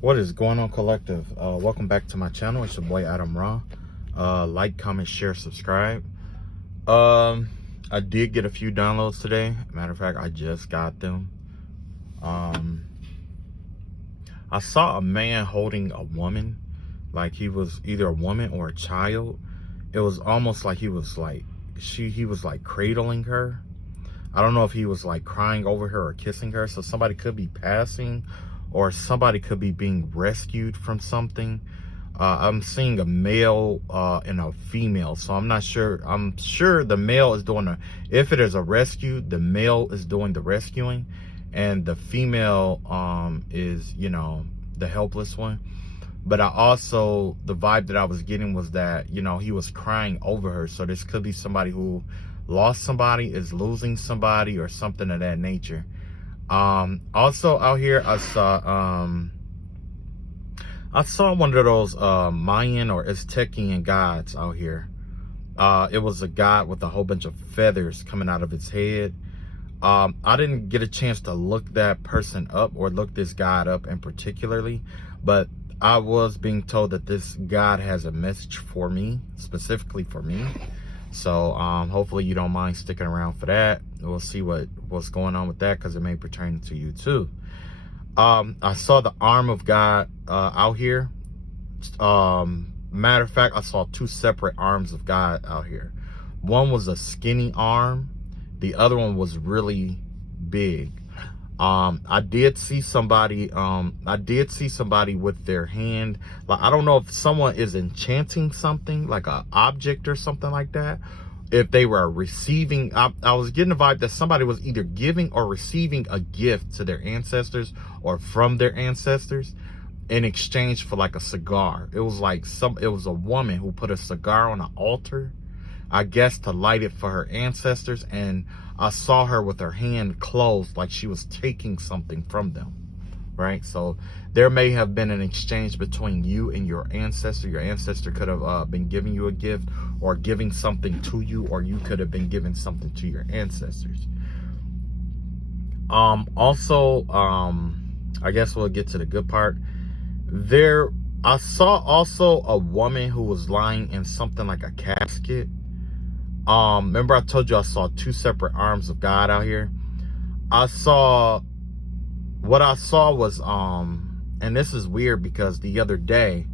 What is going on, collective? Welcome back to my channel. It's your boy Adam Raw. Like, comment, share, subscribe. I did get a few downloads today. Matter of fact, I just got them. I saw a man holding a woman, like he was either a woman or a child. It was almost like he was like cradling her. I don't know if he was like crying over her or kissing her. So somebody could be passing, or somebody could be being rescued from something. I'm seeing a male and a female, so I'm not sure. I'm sure the male is doing if it is a rescue, the male is doing the rescuing, and the female is, you know, the helpless one. But I also, the vibe that I was getting was that, you know, he was crying over her. So this could be somebody who lost somebody, is losing somebody, or something of that nature. Also out here, I saw one of those Mayan or Aztecian gods out here. It was a god with a whole bunch of feathers coming out of its head. I didn't get a chance to look that person up or look this god up in particularly, but I was being told that this god has a message for me, specifically for me. So hopefully you don't mind sticking around for that. We'll see what's going on with that, because it may pertain to you too. I saw the arm of God out here. Matter of fact, I saw two separate arms of God out here. One was a skinny arm. The other one was really big. I did see somebody with their hand, like, I don't know if someone is enchanting something, like an object or something like that. If they were receiving, I was getting the vibe that somebody was either giving or receiving a gift to their ancestors or from their ancestors in exchange for like a cigar. It was like it was a woman who put a cigar on an altar, I guess, to light it for her ancestors, and I saw her with her hand closed, like she was taking something from them, right? So there may have been an exchange between you and your ancestor. Your ancestor could have been giving you a gift or giving something to you, or you could have been giving something to your ancestors. Also, I guess we'll get to the good part. I saw also a woman who was lying in something like a casket. Remember I told you I saw two separate arms of God out here? What I saw was, and this is weird because the other day,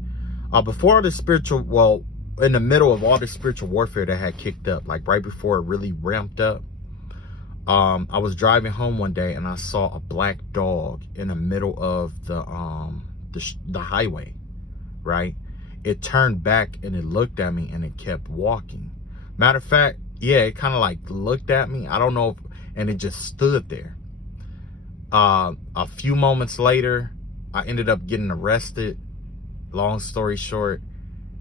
before the in the middle of all the spiritual warfare that had kicked up, like right before it really ramped up, I was driving home one day and I saw a black dog in the middle of the highway, right? It turned back and it looked at me and it kept walking. Matter of fact, yeah, it kind of like looked at me. I don't know and it just stood there. A few moments later, I ended up getting arrested. Long story short,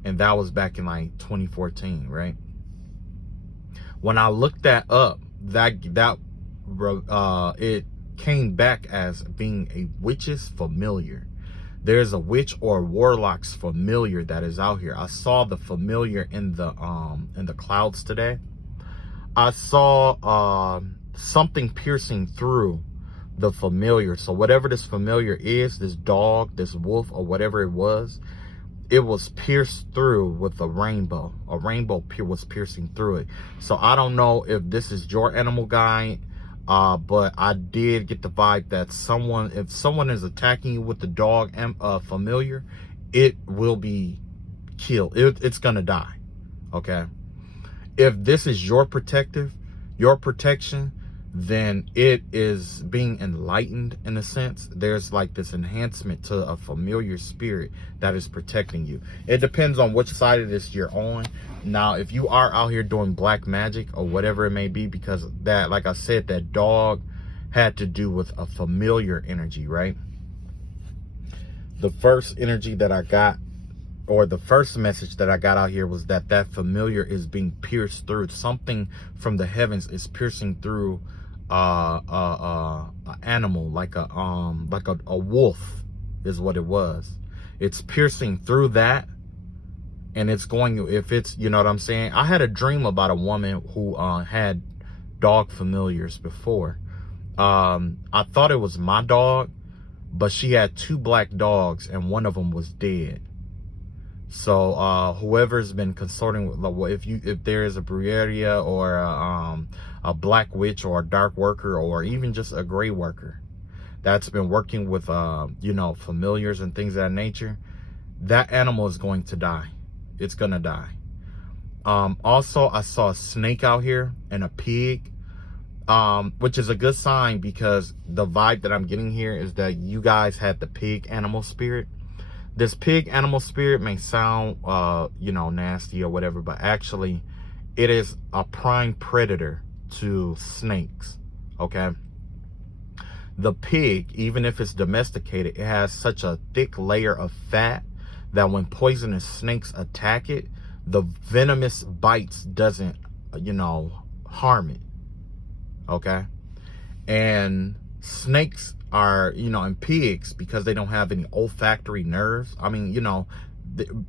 and that was back in like 2014, right? When I looked that up, it came back as being a witch's familiar. There's a witch or warlock's familiar that is out here. I saw the familiar in the clouds today. I saw something piercing through the familiar. So whatever this familiar is, this dog, this wolf, or whatever it was pierced through with a rainbow. A rainbow was piercing through it. So I don't know if this is your animal guide, but I did get the vibe that if someone is attacking you with the dog familiar, it will be killed. It's gonna die. Okay. If this is your protection, then it is being enlightened in a sense. There's like this enhancement to a familiar spirit that is protecting you. It depends on which side of this you're on. Now, if you are out here doing black magic or whatever it may be, because that, like I said, that dog had to do with a familiar energy, right? The first energy that I got, or the first message that I got out here, was that familiar is being pierced through. Something from the heavens is piercing through an animal, like a wolf is what it was. It's piercing through that, and it's going, if it's, you know what I'm saying? I had a dream about a woman who had dog familiars before. I thought it was my dog, but she had 2 black dogs and one of them was dead. So whoever's been consorting with, if there is a Brujeria or a black witch or a dark worker or even just a gray worker that's been working with you know, familiars and things of that nature, that animal is going to die. It's gonna die. Also, I saw a snake out here and a pig, which is a good sign, because the vibe that I'm getting here is that you guys had the pig animal spirit. This pig animal spirit may sound, you know, nasty or whatever, but actually it is a prime predator to snakes, okay? The pig, even if it's domesticated, it has such a thick layer of fat that when poisonous snakes attack it, the venomous bites doesn't, you know, harm it, okay? And snakes are, you know, and pigs, because they don't have any olfactory nerves. I mean, you know,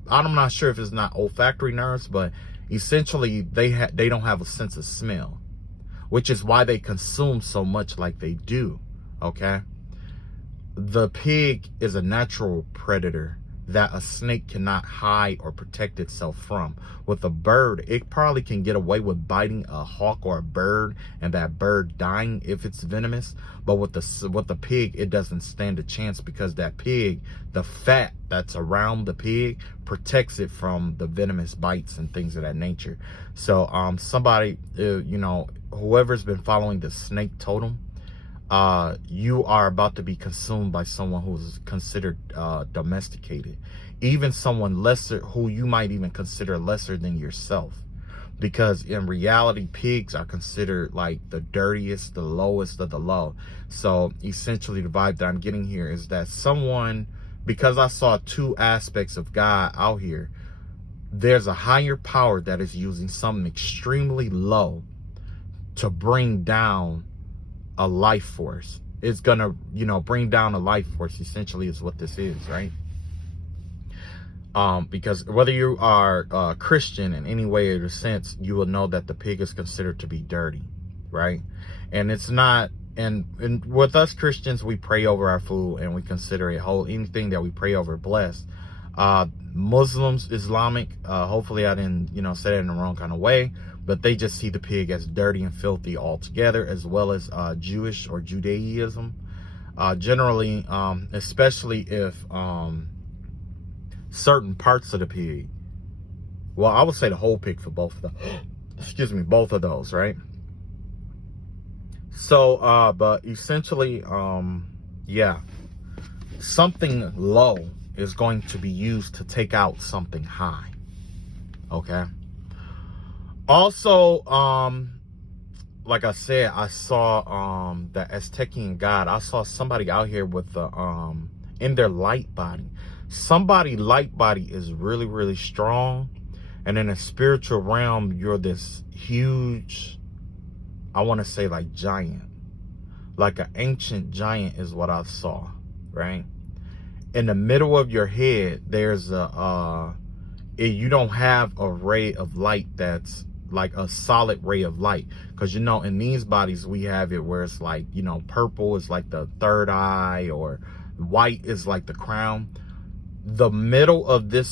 I'm not sure if it's not olfactory nerves, but essentially they don't have a sense of smell, which is why they consume so much like they do, okay? The pig is a natural predator that a snake cannot hide or protect itself from. With a bird, it probably can get away with biting a hawk or a bird and that bird dying if it's venomous, but with the pig, it doesn't stand a chance, because that pig, the fat that's around the pig protects it from the venomous bites and things of that nature. So somebody, you know, whoever's been following the snake totem, you are about to be consumed by someone who's considered domesticated, even someone lesser, who you might even consider lesser than yourself, because in reality, pigs are considered like the dirtiest, the lowest of the low. So essentially the vibe that I'm getting here is that someone, because I saw 2 aspects of God out here, there's a higher power that is using something extremely low to bring down a life force. It's gonna, you know, bring down a life force, essentially, is what this is, right? Because whether you are Christian in any way or sense, you will know that the pig is considered to be dirty, right? And it's not, and with us Christians, we pray over our food and we consider it whole. Anything that we pray over blessed. Muslims, Islamic, hopefully I didn't, you know, say that in the wrong kind of way, but they just see the pig as dirty and filthy altogether, as well as Jewish or Judaism. Generally, especially if certain parts of the pig, well, I would say the whole pig for both of them, excuse me, both of those, right? So, but essentially, yeah, something low is going to be used to take out something high, okay? Also, like I said, I saw the Aztecian god. I saw somebody out here with the in their light body. Somebody light body is really, really strong, and in a spiritual realm, you're this huge, I want to say like giant, like an ancient giant is what I saw, right? In the middle of your head, there's a you don't have a ray of light that's like a solid ray of light, because, you know, in these bodies we have it where it's like, you know, purple is like the third eye, or white is like the crown. The middle of the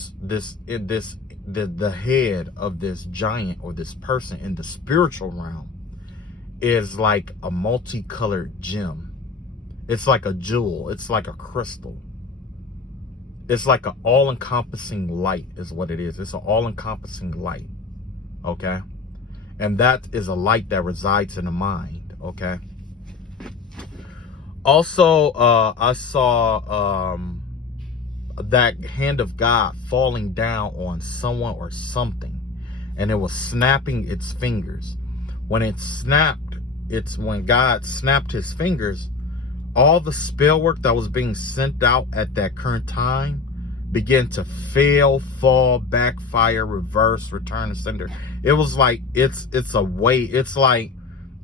head of this giant or this person in the spiritual realm is like a multicolored gem. It's like a jewel. It's like a crystal. It's like an all-encompassing light is what it is. It's an all-encompassing light, okay? And that is a light that resides in the mind, okay? Also, I saw that hand of God falling down on someone or something, and it was snapping its fingers. When it snapped, when God snapped his fingers, all the spell work that was being sent out at that current time began to fail, fall, backfire, reverse, return to sender. It was like it's a way. It's like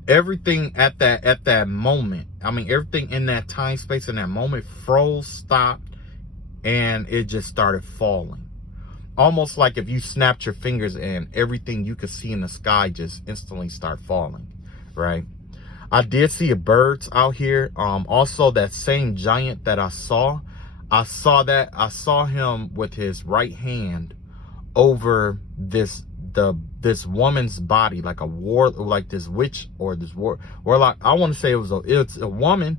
everything at that moment. I mean, everything in that time space in that moment froze, stopped, and it just started falling. Almost like if you snapped your fingers and everything you could see in the sky just instantly start falling, right? I did see birds out here. Also that same giant that I saw him with his right hand over this woman's body, like like this witch or this warlock. I want to say it's a woman,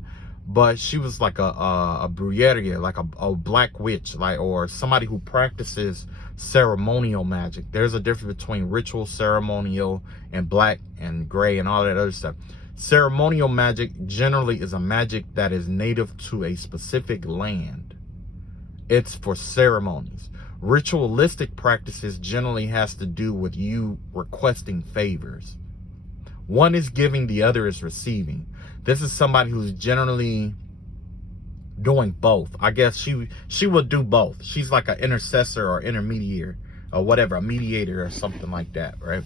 but she was like a brujeria, like a black witch, like, or somebody who practices ceremonial magic. There's a difference between ritual, ceremonial, and black and gray and all that other stuff. Ceremonial magic generally is a magic that is native to a specific land. It's for ceremonies. Ritualistic practices generally has to do with you requesting favors. One is giving, the other is receiving. This is somebody who's generally doing both. I guess she would do both. She's like an intercessor or intermediary or whatever, a mediator or something like that, right?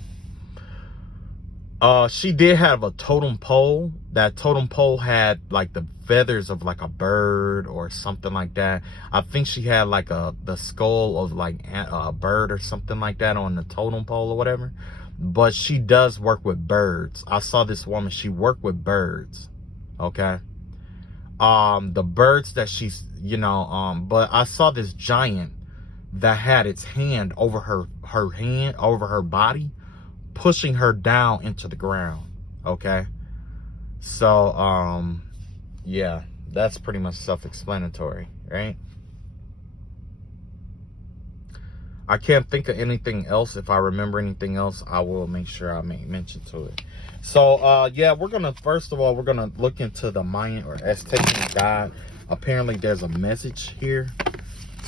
She did have a totem pole. That totem pole had like the feathers of like a bird or something like that. I think she had like the skull of like a bird or something like that on the totem pole or whatever. But she does work with birds. I saw this woman, she worked with birds. Okay. The birds that she's, but I saw this giant that had its hand over her body, pushing her down into the ground. Okay. So yeah, that's pretty much self-explanatory, right? I can't think of anything else. If I remember anything else, I will make sure I make mention to it. So yeah, first of all, we're gonna look into the Mayan or Aztec god. Apparently there's a message here.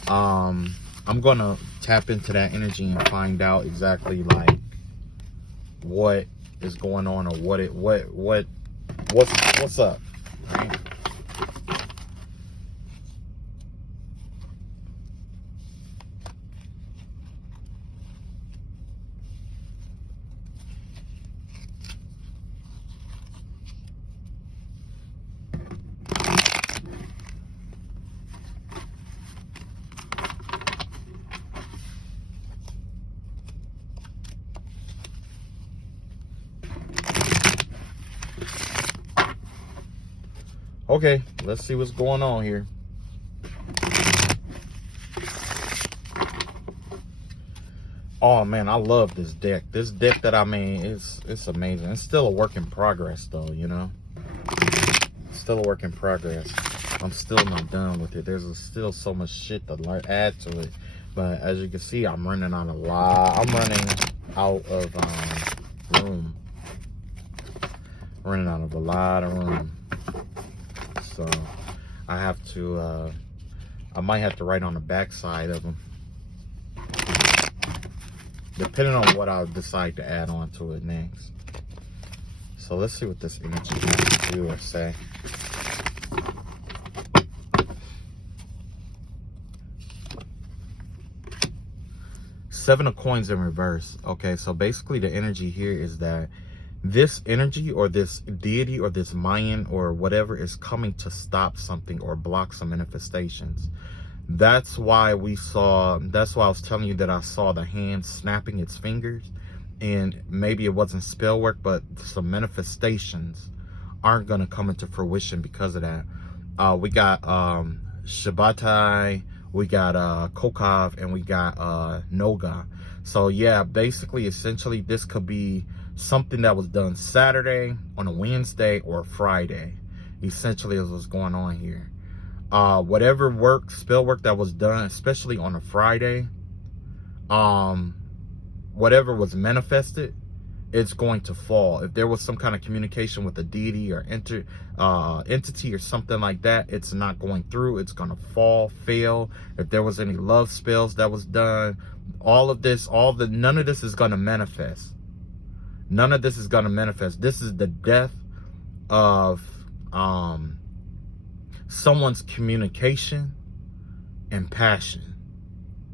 I'm gonna tap into that energy and find out exactly like what is going on, or what's up, right? Okay, let's see what's going on here. Oh man, I love this deck. This deck that I made it's amazing. It's still a work in progress though, Still a work in progress. I'm still not done with it. There's still so much shit to add to it. But as you can see, I'm running out of room. Running out of a lot of room. So I have to I might have to write on the back side of them, depending on what I decide to add on to it next. So let's see what this energy has to do or say. Seven of Coins in reverse. Okay, so basically the energy here is that this energy or this deity or this Mayan or whatever is coming to stop something or block some manifestations. That's why I was telling you that I saw the hand snapping its fingers, and maybe it wasn't spell work, but some manifestations aren't going to come into fruition because of that. We got Shabbatai, we got Kokov, and we got Noga. So yeah, basically, essentially, this could be something that was done Saturday, on a Wednesday, or a Friday. Essentially is what's going on here. Whatever spell work that was done, especially on a Friday, whatever was manifested, it's going to fall. If there was some kind of communication with a deity or entity or something like that, it's not going through. It's going to fail. If there was any love spells that was done, none of this is going to manifest. None of this is going to manifest. This is the death of someone's communication and passion.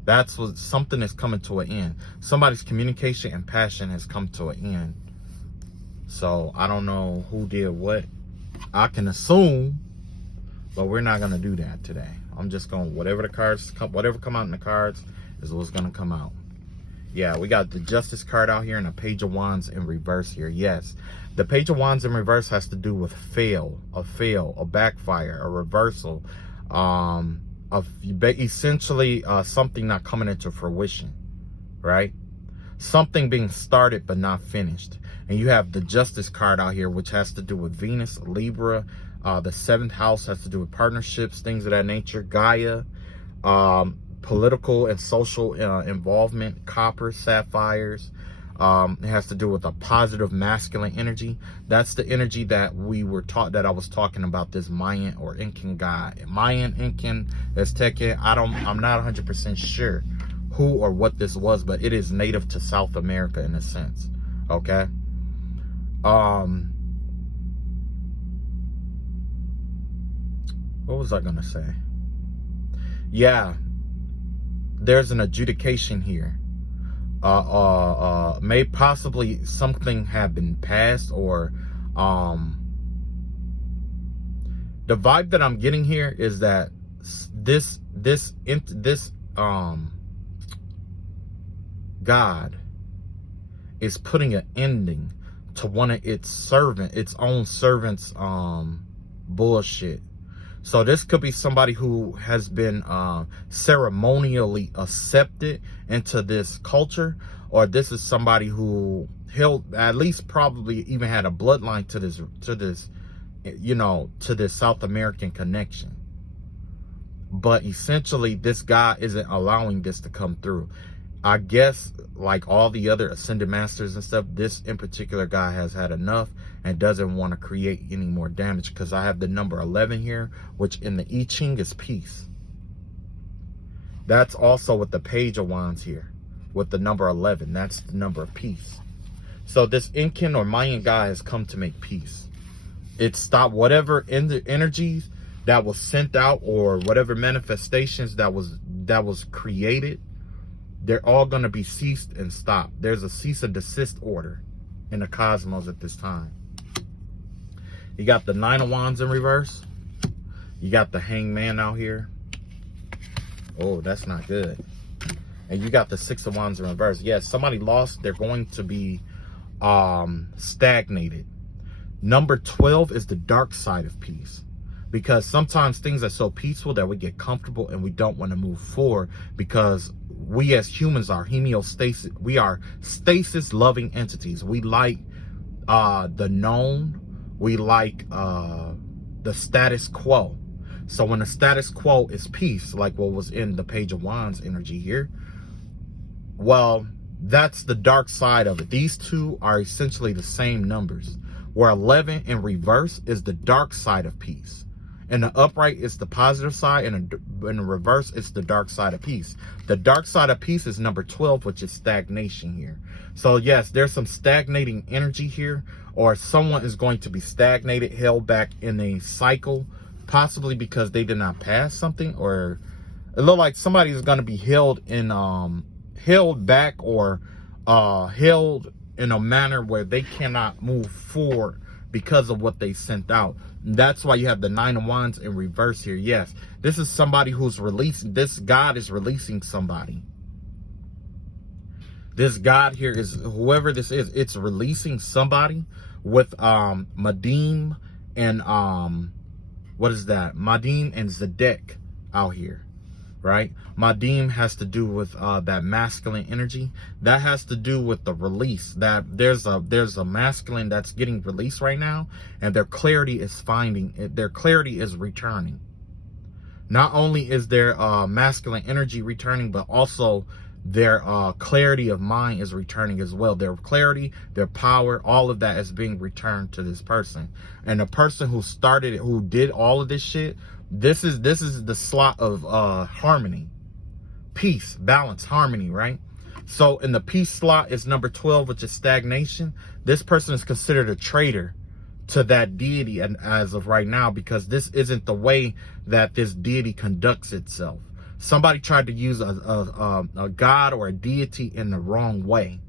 That's what something is coming to an end. Somebody's communication and passion has come to an end. So I don't know who did what. I can assume, but we're not going to do that today. I'm just going, whatever come out in the cards is what's going to come out. Yeah, we got the Justice card out here and a Page of Wands in reverse here. Yes, the Page of Wands in reverse has to do with a backfire, a reversal, of essentially something not coming into fruition, right? Something being started but not finished. And you have the Justice card out here, which has to do with Venus, Libra. The 7th house has to do with partnerships, things of that nature. Gaia, political and social involvement, copper, sapphires. It has to do with a positive masculine energy. That's the energy that we were taught, that I was talking about, this Mayan or Incan guy. Mayan, Incan, Aztecan, I'm not 100% sure who or what this was, but it is native to South America in a sense. Okay. What was I gonna say? Yeah, there's an adjudication here. May possibly something have been passed, or the vibe that I'm getting here is that this God is putting an ending to one of its own servants bullshit. So this could be somebody who has been ceremonially accepted into this culture, or this is somebody who held, at least probably even had a bloodline to this, you know, to this South American connection. But essentially this guy isn't allowing this to come through. I guess like all the other ascended masters and stuff, this in particular guy has had enough and doesn't want to create any more damage, because I have the number 11 here, which in the I Ching is peace. That's also with the Page of Wands here, with the number 11. That's the number of peace. So this Incan or Mayan guy has come to make peace. It stopped whatever energies that was sent out, or whatever manifestations that was created. They're all going to be ceased and stopped. There's a cease and desist order in the cosmos at this time. You got the 9 of Wands in reverse. You got the Hangman out here. Oh, that's not good. And you got the 6 of Wands in reverse. Yes, somebody lost. They're going to be stagnated. Number 12 is the dark side of peace. Because sometimes things are so peaceful that we get comfortable and we don't want to move forward, because we as humans are homeostasis. We are stasis loving entities. We like the known. We like the status quo. So when the status quo is peace, like what was in the Page of Wands energy here, well, that's the dark side of it. These two are essentially the same numbers, where 11 in reverse is the dark side of peace. And the upright is the positive side, and in the reverse, it's the dark side of peace. The dark side of peace is number 12, which is stagnation here. So yes, there's some stagnating energy here, or someone is going to be stagnated, held back in a cycle, possibly because they did not pass something, or it looks like somebody is going to be held back, or held in a manner where they cannot move forward because of what they sent out. That's why you have the 9 of Wands in reverse here. Yes, this is somebody who's releasing. This God is releasing somebody. This God here is, whoever this is, it's releasing somebody with Madim and what is that? Madim and Zedek out here, right? Madim has to do with that masculine energy. That has to do with the release. That there's a masculine that's getting released right now, and their clarity is returning. Not only is their masculine energy returning, but also their clarity of mind is returning as well. Their clarity, their power, all of that is being returned to this person. And the person who started it, who did all of this shit, this is the slot of harmony, peace, balance, harmony, right? So in the peace slot is number 12, which is stagnation. This person is considered a traitor to that deity, and as of right now, because this isn't the way that this deity conducts itself. Somebody tried to use a god or a deity in the wrong way.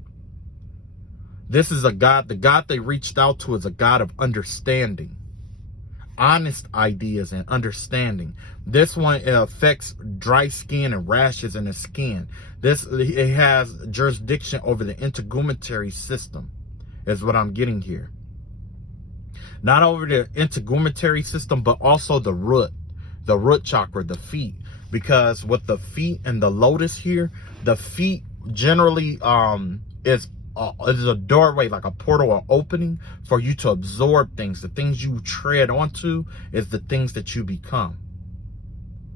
This is a god. The God they reached out to is a God of understanding. honest ideas and understanding. This one affects dry skin and rashes in the skin. It has jurisdiction over the integumentary system, is what I'm getting here. Not over the integumentary system, but also the root chakra, the feet. Because with the feet and the lotus here, the feet generally is a doorway, like a portal or opening for you to absorb things. The things you tread onto is the things that you become.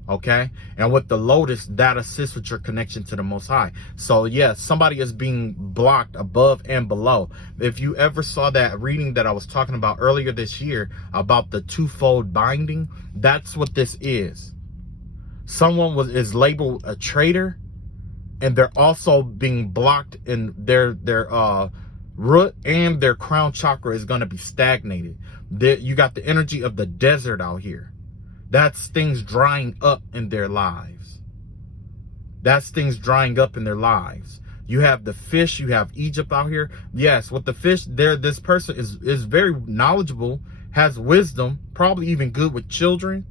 Okay? And with the lotus, that assists with your connection to the Most High. So yes, somebody is being blocked above and below. If you ever saw that reading that I was talking about earlier this year about the twofold binding, that's what this is. Someone is labeled a traitor, and they're also being blocked in their root, and their crown chakra is going to be stagnated. You got the energy of the desert out here. That's things drying up in their lives. That's things drying up in their lives. You have the fish, you have Egypt out here. Yes, with the fish, this person is very knowledgeable, has wisdom, probably even good with children.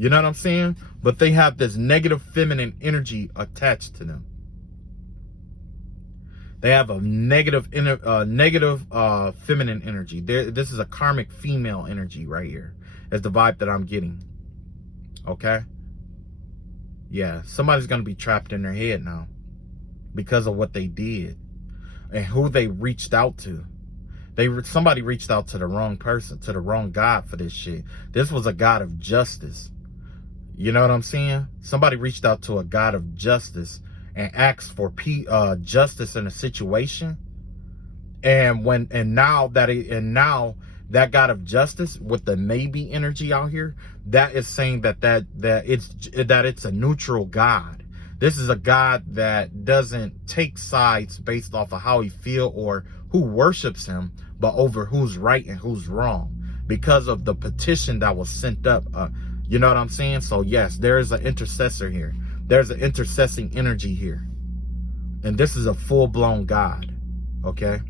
You know what I'm saying? But they have this negative feminine energy attached to them. They have a negative feminine energy. This is a karmic female energy right here. Is the vibe that I'm getting. Okay? Yeah, somebody's going to be trapped in their head now because of what they did and who they reached out to. Somebody reached out to the wrong person, to the wrong God for this shit. This was a God of justice. You know what I'm saying? Somebody reached out to a God of justice and asked for justice in a situation. And now that God of justice with the maybe energy out here, that is saying that it's a neutral God. This is a God that doesn't take sides based off of how he feel or who worships him, but over who's right and who's wrong because of the petition that was sent up. You know what I'm saying? So yes, there is an intercessor here. There's an intercessing energy here. And this is a full-blown God. Okay?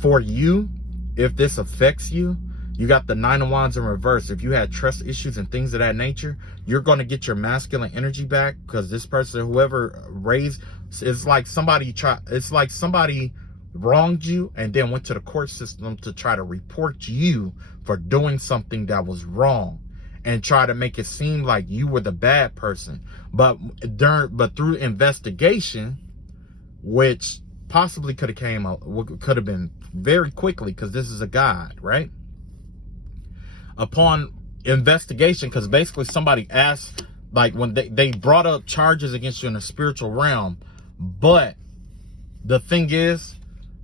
For you, if this affects you, you got the 9 of Wands in reverse. If you had trust issues and things of that nature, you're going to get your masculine energy back, because this person, whoever raised, it's like somebody wronged you and then went to the court system to try to report you for doing something that was wrong and try to make it seem like you were the bad person. But through investigation, which possibly could have been very quickly, because this is a God, right? Upon investigation, because basically somebody asked, like when they brought up charges against you in the spiritual realm, but the thing is,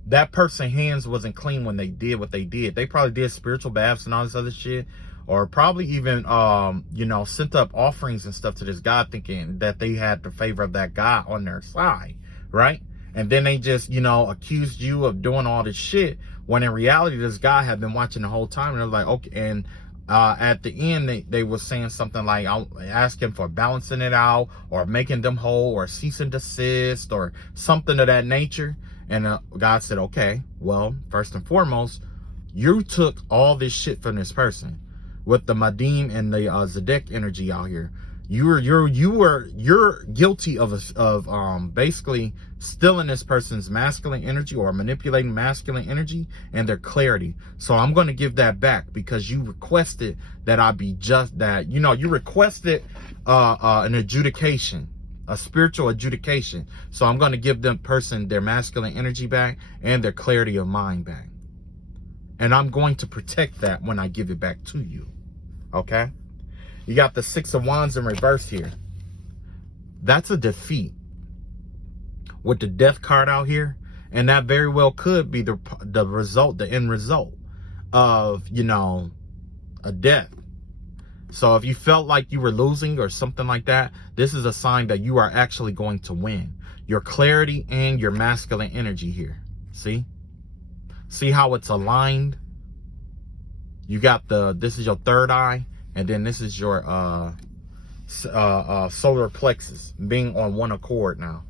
that person's hands wasn't clean when they did what they did. They probably did spiritual baths and all this other shit, or probably even sent up offerings and stuff to this God, thinking that they had the favor of that God on their side, right? And then they just accused you of doing all this shit, when in reality this guy had been watching the whole time. And they're like, okay. And at the end they were saying something like, I'll ask him for balancing it out, or making them whole, or cease and desist, or something of that nature. And God said, okay, well, first and foremost, you took all this shit from this person with the Madim and the Zedek energy out here. You're guilty of basically stealing this person's masculine energy, or manipulating masculine energy and their clarity. So I'm going to give that back, because you requested that I be just that. You requested an adjudication. A spiritual adjudication. So I'm going to give them person their masculine energy back and their clarity of mind back. And I'm going to protect that when I give it back to you. Okay? You got the 6 of Wands in reverse here. That's a defeat. With the death card out here. And that very well could be the result, the end result of, a death. So if you felt like you were losing or something like that, this is a sign that you are actually going to win. Your clarity and your masculine energy here. See? See how it's aligned? You got this is your third eye, and then this is your solar plexus being on one accord now.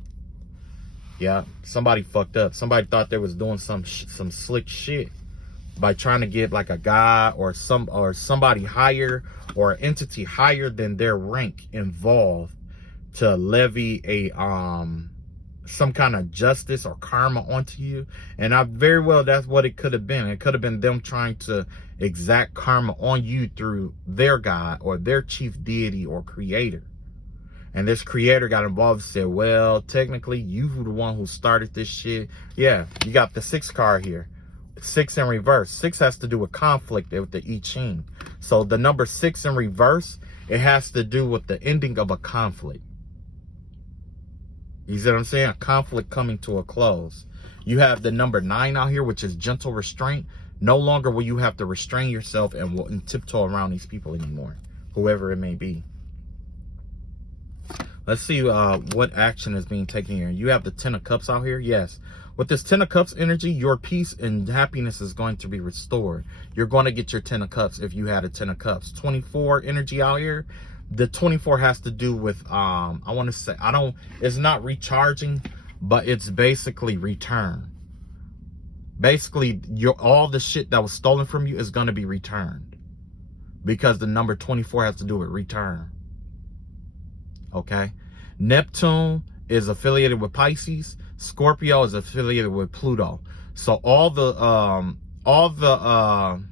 Yeah, somebody fucked up. Somebody thought they was doing some slick shit. by trying to get like a god or somebody higher or an entity higher than their rank involved to levy a some kind of justice or karma onto you. And very well, that's what it could have been. It could have been them trying to exact karma on you through their god or their chief deity or creator. And this creator got involved and said, well, technically, you were the one who started this shit. Yeah, you got the 6 card here. 6 in reverse. 6 has to do with conflict with the I Ching. So the number 6 in reverse, it has to do with the ending of a conflict. You see what I'm saying? A conflict coming to a close. You have the number 9 out here, which is gentle restraint. No longer will you have to restrain yourself and tiptoe around these people anymore, whoever it may be. Let's see what action is being taken here. You have the 10 of Cups out here. Yes. With this 10 of Cups energy, your peace and happiness is going to be restored. You're going to get your 10 of Cups if you had a 10 of Cups. 24 energy out here. The 24 has to do with, I want to say, it's not recharging, but it's basically return. Basically, all the shit that was stolen from you is going to be returned. Because the number 24 has to do with return. Okay, Neptune is affiliated with Pisces. Scorpio is affiliated with Pluto. So all the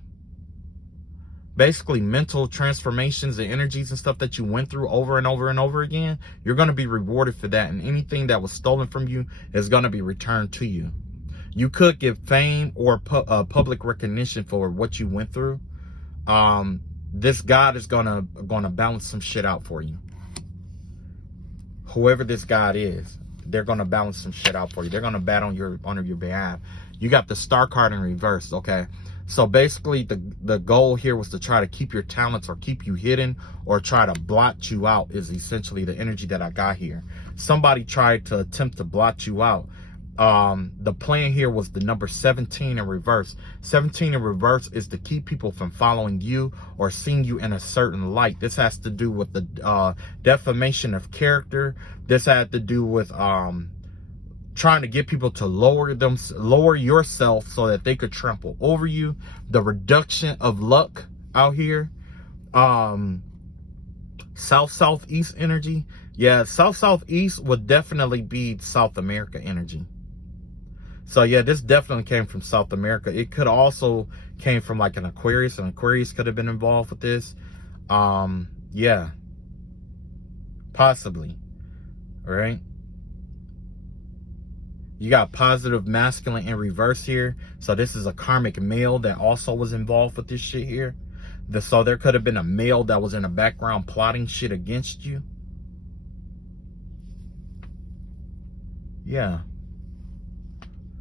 basically mental transformations and energies and stuff that you went through over and over and over again, you're going to be rewarded for that. And anything that was stolen from you is going to be returned to you. You could get fame or public recognition for what you went through. This God is gonna balance some shit out for you. Whoever this God is, they're going to balance some shit out for you. They're going to bat on your behalf. You got the Star card in reverse, okay? So basically, the goal here was to try to keep your talents or keep you hidden or try to blot you out is essentially the energy that I got here. Somebody tried to attempt to blot you out. The plan here was the number 17 in reverse. 17 in reverse is to keep people from following you or seeing you in a certain light. This has to do with the defamation of character. This had to do with trying to get people to lower yourself so that they could trample over you. The reduction of luck out here. South-southeast energy. Yeah, south-southeast would definitely be South America energy. So yeah, this definitely came from South America. It could also came from like an Aquarius. An Aquarius could have been involved with this. Yeah, possibly. All right. You got positive masculine in reverse here. So this is a karmic male that also was involved with this shit here. So there could have been a male that was in the background plotting shit against you. Yeah.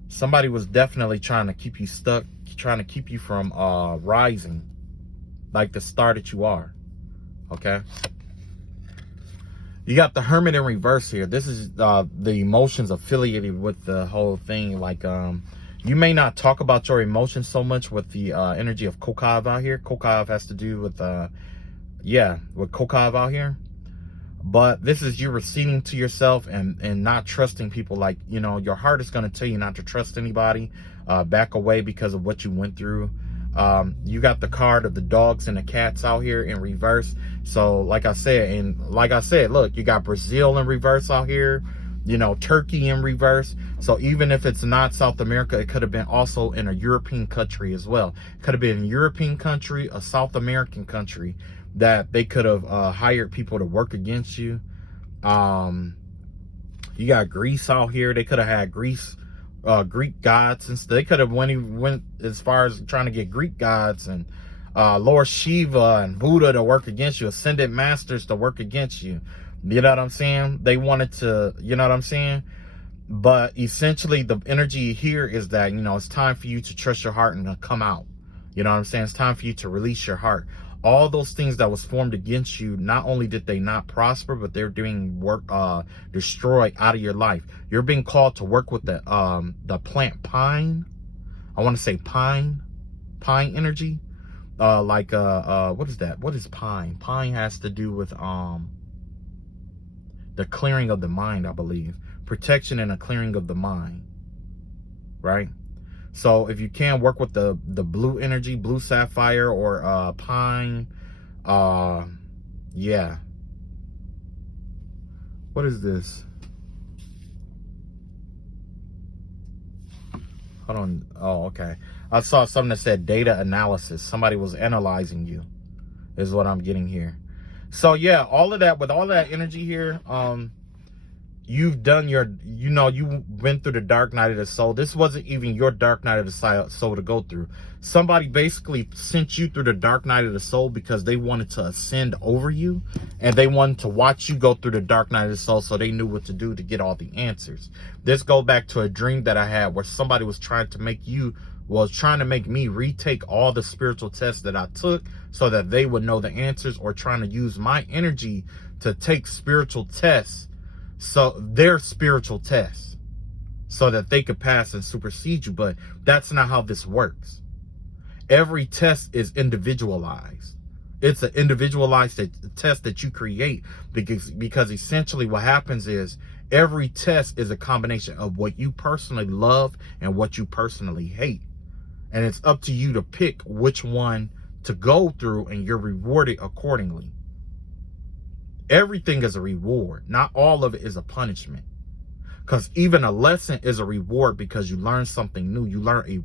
Somebody was definitely trying to keep you stuck, trying to keep you from rising like the star that you are. Okay. You got the Hermit in reverse here. This is the emotions affiliated with the whole thing. Like, you may not talk about your emotions so much with the energy of Kokav out here. Kokav has to do with, with Kokav out here. But this is you receding to yourself and not trusting people. Like, you know, your heart is going to tell you not to trust anybody. Back away because of what you went through. You got the card of the dogs and the cats out here in reverse. So like I said, look, you got Brazil in reverse out here. You know, Turkey in reverse. So even if it's not South America, it could have been also in a European country as well. It could have been a European country, a South American country, that they could have hired people to work against you. You got Greece out here. They could have had Greek gods and stuff. They could have went as far as trying to get Greek gods and Lord Shiva and Buddha to work against you, ascended masters to work against you. You know what I'm saying? They wanted to, you know what I'm saying? But essentially the energy here is that, you know, it's time for you to trust your heart and to come out. You know what I'm saying? It's time for you to release your heart. All those things that was formed against you, not only did they not prosper, but they're doing work, destroy out of your life. You're being called to work with the plant pine. I want to say pine energy. What is that? What is pine? Pine has to do with the clearing of the mind, I believe. Protection and a clearing of the mind. Right? So if you can, work with the blue energy, blue sapphire, or pine. Yeah. What is this? Hold on. Oh, okay. I saw something that said data analysis. Somebody was analyzing you, is what I'm getting here. So yeah, all of that, with all that energy here, you've done your, you went through the dark night of the soul. This wasn't even your dark night of the soul to go through. Somebody basically sent you through the dark night of the soul because they wanted to ascend over you, and they wanted to watch you go through the dark night of the soul, so they knew what to do to get all the answers. This goes back to a dream that I had where somebody was trying to make me retake all the spiritual tests that I took so that they would know the answers, or trying to use my energy to take spiritual tests, so their spiritual tests, so that they could pass and supersede you. But that's not how this works. Every test is individualized. It's an individualized test that you create, because essentially what happens is every test is a combination of what you personally love and what you personally hate. And it's up to you to pick which one to go through, and you're rewarded accordingly. Everything is a reward. Not all of it is a punishment. Because even a lesson is a reward, because you learn something new. You learn a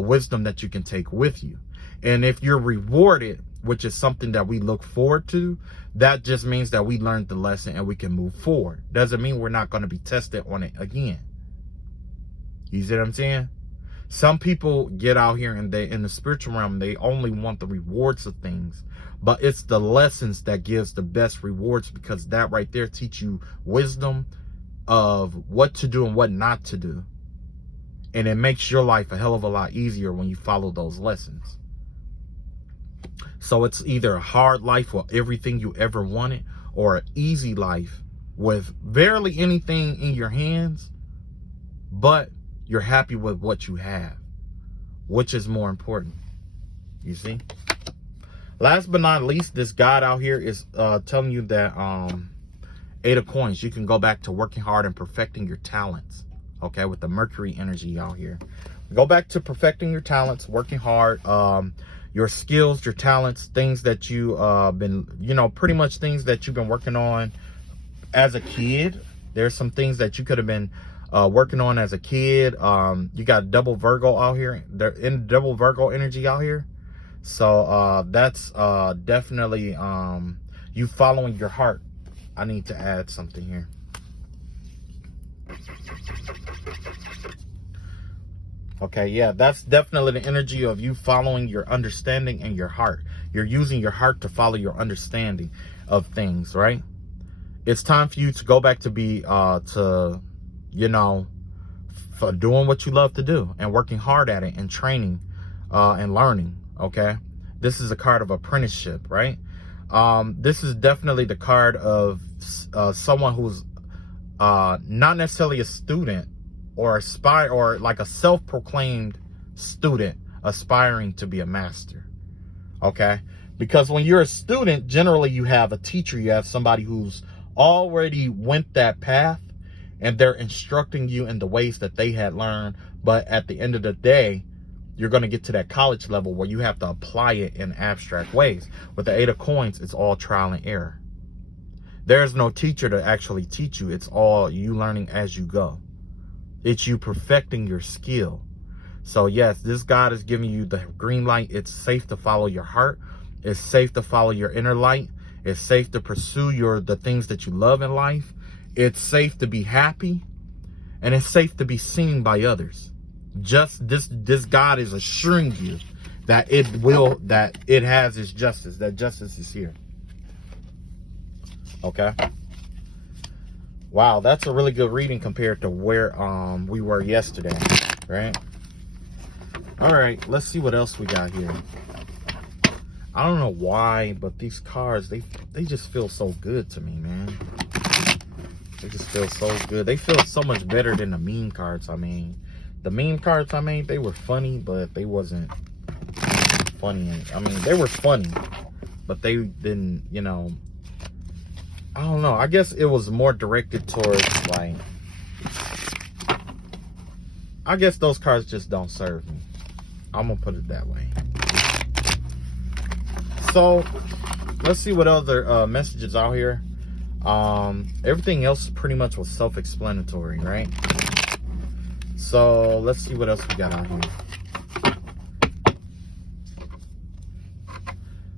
wisdom that you can take with you. And if you're rewarded, which is something that we look forward to, that just means that we learned the lesson and we can move forward. Doesn't mean we're not going to be tested on it again. You see what I'm saying? Some people get out here and in the spiritual realm, they only want the rewards of things. But it's the lessons that gives the best rewards, because that right there teach you wisdom of what to do and what not to do. And it makes your life a hell of a lot easier when you follow those lessons. So it's either a hard life with everything you ever wanted, or an easy life with barely anything in your hands, but you're happy with what you have. Which is more important? You see? Last but not least, this God out here is telling you that 8 of coins, you can go back to working hard and perfecting your talents. Okay, with the Mercury energy out here. Go back to perfecting your talents, working hard, your skills, your talents, things that you been, pretty much things that you've been working on as a kid. There's some things that you could have been working on as a kid. You got double Virgo out here. They're in double Virgo energy out here. So that's definitely you following your heart. I need to add something here. Okay, yeah, that's definitely the energy of you following your understanding and your heart. You're using your heart to follow your understanding of things, right? It's time for you to go back to be for doing what you love to do and working hard at it and training and learning. Okay, this is a card of apprenticeship, right? This is definitely the card of someone who's not necessarily a student or like a self-proclaimed student aspiring to be a master. Okay, because when you're a student, generally you have a teacher, you have somebody who's already went that path, and they're instructing you in the ways that they had learned. But at the end of the day, you're going to get to that college level where you have to apply it in abstract ways. With the 8 of coins, it's all trial and error. There's no teacher to actually teach you. It's all you learning as you go. It's you perfecting your skill. So yes, this God is giving you the green light. It's safe to follow your heart. It's safe to follow your inner light. It's safe to pursue the things that you love in life. It's safe to be happy, and it's safe to be seen by others. Just this God is assuring you that it has its justice, that justice is here. Okay. Wow, that's a really good reading compared to where we were yesterday, right? All right, let's see what else we got here. I don't know why, but these cards, they just feel so good to me, man. They just feel so good. They feel so much better than the meme cards I made. The meme cards I made, they were funny, but they wasn't funny. I mean, they were funny, but they didn't, I don't know. I guess it was more directed towards, like, I guess those cards just don't serve me. I'm gonna put it that way. So let's see what other messages out here. Everything else pretty much was self-explanatory, right? So let's see what else we got out here.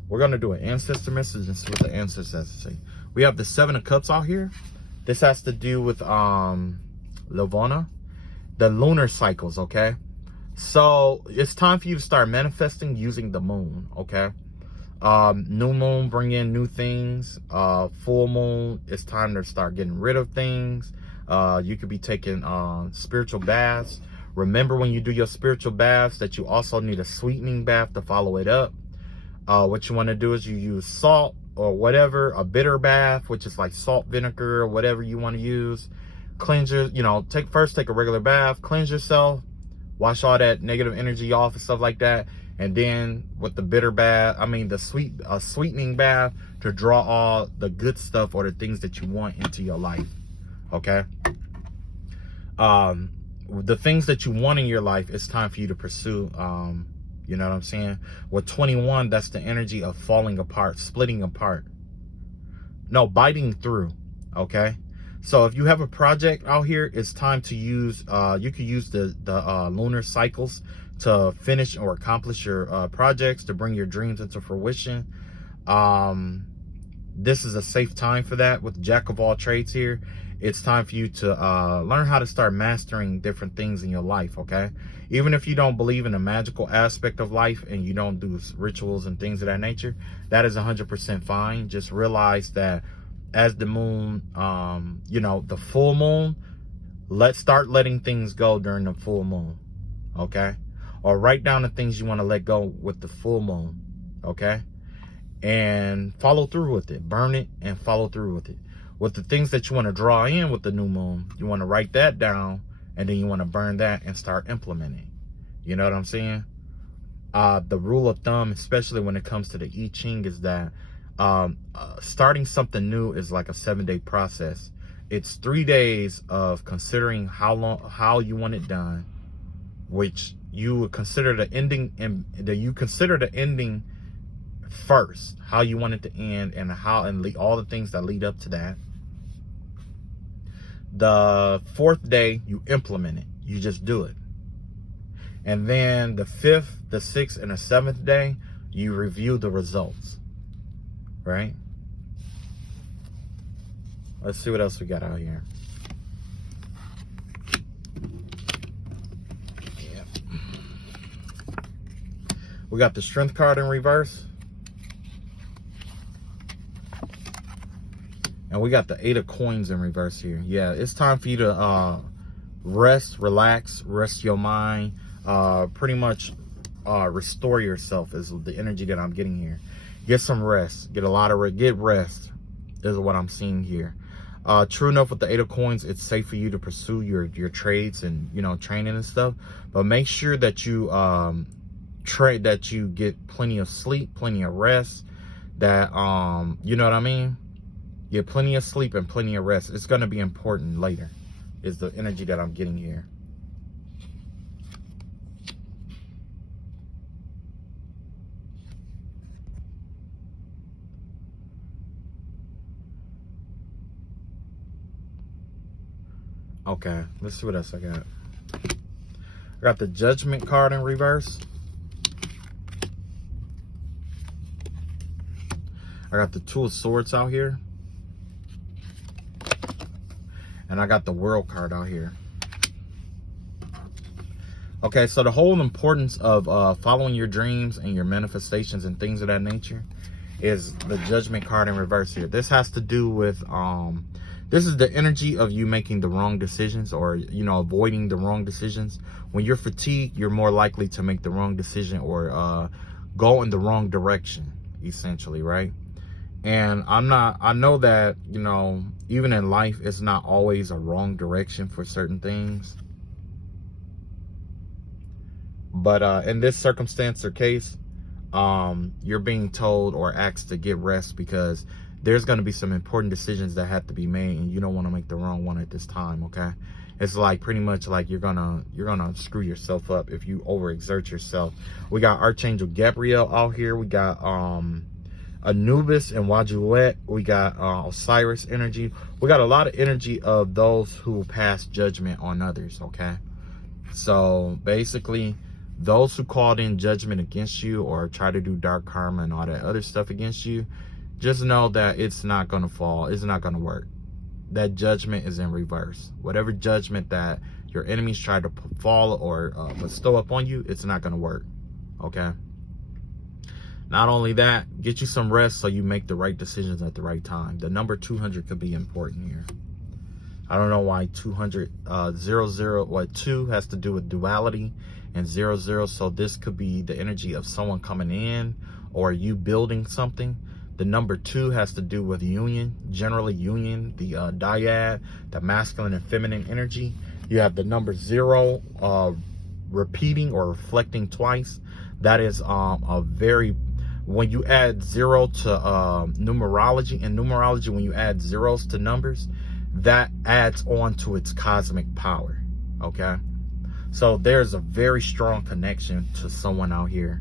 We're gonna do an ancestor message and see what the ancestors has to say. We have the 7 of Cups out here. This has to do with Lavona, the lunar cycles, okay? So it's time for you to start manifesting using the moon, okay? New moon bring in new things. Full moon, it's time to start getting rid of things. You could be taking spiritual baths. Remember when you do your spiritual baths that you also need a sweetening bath to follow it up. What you want to do is you use salt or whatever, a bitter bath, which is like salt vinegar or whatever you want to use. Cleanse your, take a regular bath, cleanse yourself, wash all that negative energy off and stuff like that. And then with the bitter bath, the sweetening bath to draw all the good stuff or the things that you want into your life. Okay. The things that you want in your life, it's time for you to pursue. You know what I'm saying? With 21, that's the energy of falling apart, splitting apart. No, biting through. Okay. So if you have a project out here, it's time to use, you could use the lunar cycles to finish or accomplish your projects, to bring your dreams into fruition. This is a safe time for that with Jack of all trades here. It's time for you to learn how to start mastering different things in your life, okay? Even if you don't believe in the magical aspect of life and you don't do rituals and things of that nature, that is 100% fine. Just realize that as the moon, the full moon, let's start letting things go during the full moon, okay? Or write down the things you want to let go with the full moon, okay? And follow through with it. Burn it and follow through with it. With the things that you want to draw in with the new moon, you want to write that down, and then you want to burn that and start implementing. You know what I'm saying? The rule of thumb, especially when it comes to the I Ching, is that starting something new is like a 7-day process. It's 3 days of considering how you want it done, which you would consider the ending, and you consider the ending first, how you want it to end, and all the things that lead up to that. The 4th day, you implement it. You just do it. And then the 5th, the 6th, and the 7th day, you review the results. Right? Let's see what else we got out here. Yeah. We got the Strength card in reverse. And we got the 8 of Coins in reverse here. Yeah, it's time for you to rest, relax, rest your mind. Pretty much restore yourself is the energy that I'm getting here. Get some rest. Get rest is what I'm seeing here. True enough, with the 8 of Coins, it's safe for you to pursue your trades and, training and stuff. But make sure that you that you get plenty of sleep, plenty of rest. That, you know what I mean? Get plenty of sleep and plenty of rest. It's going to be important later, is the energy that I'm getting here. Okay, let's see what else I got. I got the Judgment card in reverse. I got the Two of Swords out here. And I got the World card out here. Okay, so the whole importance of following your dreams and your manifestations and things of that nature is the Judgment card in reverse here. This has to do with, this is the energy of you making the wrong decisions, or, avoiding the wrong decisions. When you're fatigued, you're more likely to make the wrong decision or go in the wrong direction, essentially, right? And I know that, even in life, it's not always a wrong direction for certain things. But in this circumstance or case, you're being told or asked to get rest because there's going to be some important decisions that have to be made, and you don't want to make the wrong one at this time, okay? It's like pretty much like you're gonna screw yourself up if you overexert yourself. We got Archangel Gabriel out here. We got Anubis and Wajuet. We got Osiris energy. We got a lot of energy of those who pass judgment on others. Okay, so basically, those who called in judgment against you or try to do dark karma and all that other stuff against you, just know that it's not going to fall. It's not going to work. That judgment is in reverse. Whatever judgment that your enemies try to fall or bestow upon you, it's not going to work. Okay. Not only that, get you some rest so you make the right decisions at the right time. The number 200 could be important here. I don't know why 200, 2 has to do with duality and 00. So this could be the energy of someone coming in or you building something. The number 2 has to do with union, generally union, the dyad, the masculine and feminine energy. You have the number 0 repeating or reflecting twice. That is a very, when you add 0 to numerology, in numerology, when you add zeros to numbers, that adds on to its cosmic power. Okay, so there's a very strong connection to someone out here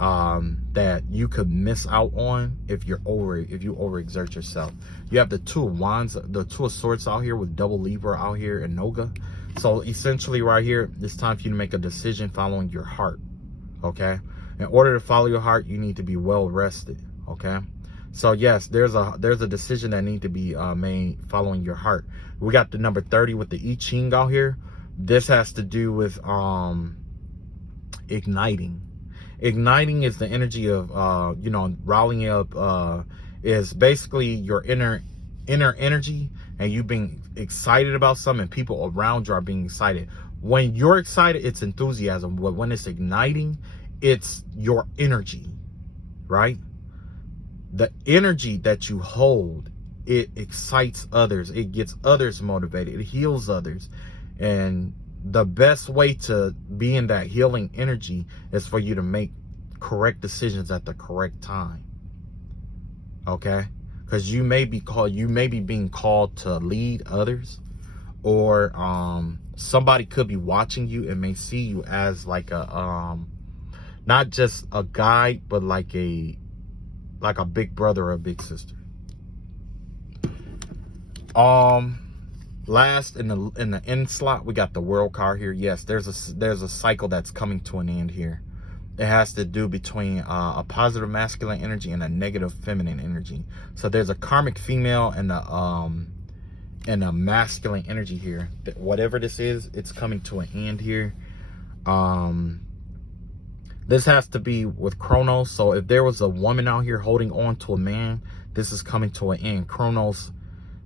that you could miss out on if you overexert yourself. You have the 2 of wands, the 2 of swords out here with double Libra out here in Noga. So essentially right here, it's time for you to make a decision following your heart. Okay, in order to follow your heart, you need to be well rested. Okay, so yes, there's a decision that needs to be made following your heart. We got the number 30 with the I Ching out here. This has to do with igniting. Igniting is the energy of rallying up, is basically your inner energy, and you being excited about something, and people around you are being excited. When you're excited, it's enthusiasm. But when it's igniting, it's your energy, right? The energy that you hold, it excites others. It gets others motivated. It heals others. And the best way to be in that healing energy is for you to make correct decisions at the correct time. Okay? Because you may be being called to lead others, or somebody could be watching you and may see you as like a not just a guide, but like a big brother or a big sister. Last in the end slot, we got the World card here. Yes, there's a cycle that's coming to an end here. It has to do between a positive masculine energy and a negative feminine energy. So there's a karmic female and a masculine energy here. Whatever this is, it's coming to an end here. This has to be with Chronos. So if there was a woman out here holding on to a man, this is coming to an end. Chronos,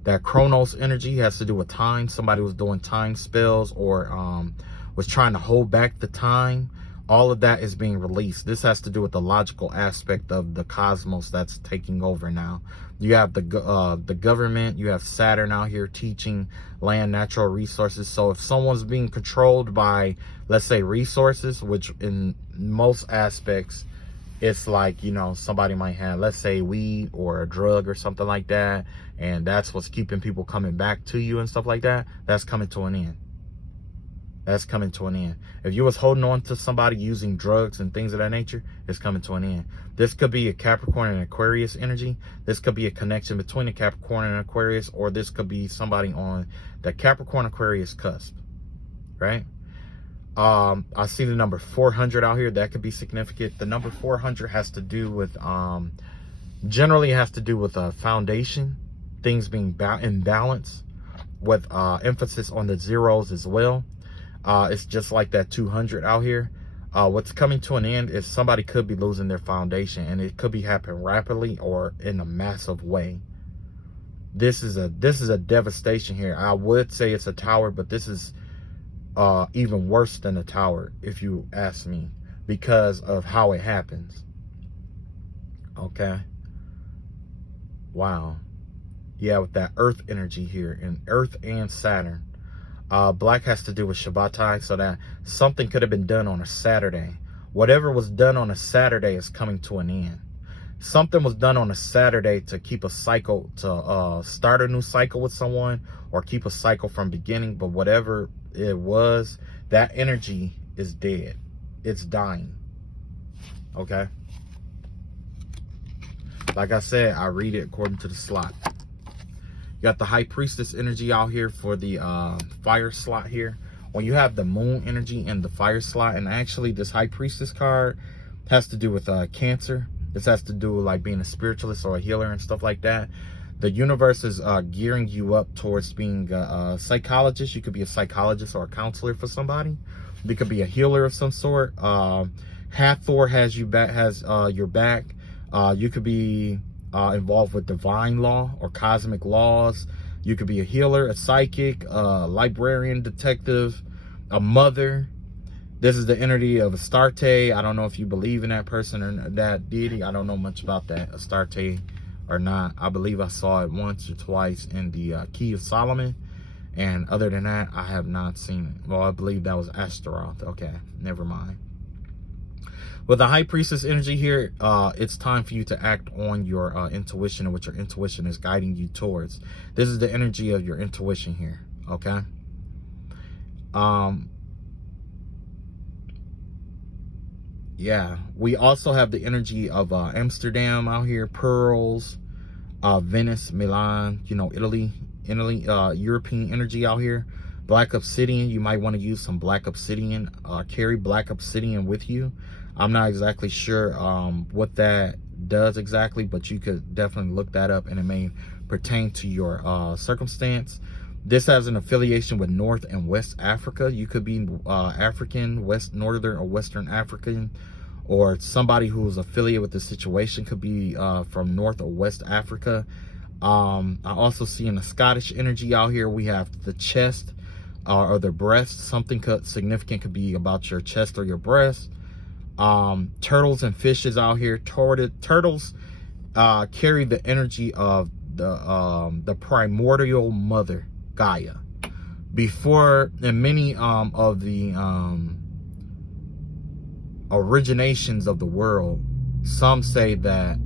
that Chronos energy has to do with time. Somebody was doing time spells or was trying to hold back the time. All of that is being released. This has to do with the logical aspect of the cosmos that's taking over now. You have the government. You have Saturn out here teaching land, natural resources. So if someone's being controlled by, let's say, resources, which in most aspects, it's like, somebody might have, let's say, weed or a drug or something like that, and that's what's keeping people coming back to you and stuff like that. That's coming to an end. That's coming to an end. If you was holding on to somebody using drugs and things of that nature, it's coming to an end. This could be a Capricorn and Aquarius energy. This could be a connection between a Capricorn and Aquarius, or this could be somebody on the Capricorn Aquarius cusp, right? I see the number 400 out here. That could be significant. The number 400 has to do with, generally has to do with a foundation, things being in balance, with emphasis on the zeros as well. It's just like that 200 out here. What's coming to an end is somebody could be losing their foundation, and it could be happening rapidly or in a massive way. This is a devastation here. I would say it's a tower, but this is even worse than a tower, if you ask me, because of how it happens. Okay. Wow. Yeah, with that earth energy here, and earth and Saturn. Black has to do with Shabbatai, so that something could have been done on a Saturday. Whatever was done on a Saturday is coming to an end. something was done on a Saturday to keep a cycle, to start a new cycle with someone, or keep a cycle from beginning. But whatever it was, that energy is dead. It's dying. Okay. Like I said, I read it according to the slot. You got the High Priestess energy out here for the fire slot here. When you have the moon energy and the fire slot, and actually this High Priestess card has to do with Cancer. This has to do with like being a spiritualist or a healer and stuff like that. The universe is gearing you up towards being a psychologist. You could be a psychologist or a counselor for somebody. You could be a healer of some sort. Hathor has you back, has your back. You could be involved with divine law or cosmic laws. You could be a healer, a psychic, a librarian, detective, a mother. This is the energy of Astarte. I don't know if you believe in that person or that deity. I don't know much about that, Astarte or not. I believe I saw it once or twice in the Key of Solomon. And other than that, I have not seen it. Well, I believe that was Astaroth. Okay, never mind. With the High Priestess energy here, it's time for you to act on your intuition and what your intuition is guiding you towards. This is the energy of your intuition here, okay? Yeah, we also have the energy of Amsterdam out here, pearls, Venice, Milan, you know, Italy, European energy out here. Black obsidian, you might want to use some black obsidian, carry black obsidian with you. I'm not exactly sure what that does exactly, but you could definitely look that up, and it may pertain to your circumstance. This has an affiliation with North and West Africa. You could be African, Northern or Western African, or somebody who's affiliated with the situation could be from North or West Africa. I also see in the Scottish energy out here, we have the chest or the breast. Something significant could be about your chest or your breast. Turtles and fishes out here. Turtles carry the energy of the primordial mother, Gaia. Before, in many of the originations of the world, some say that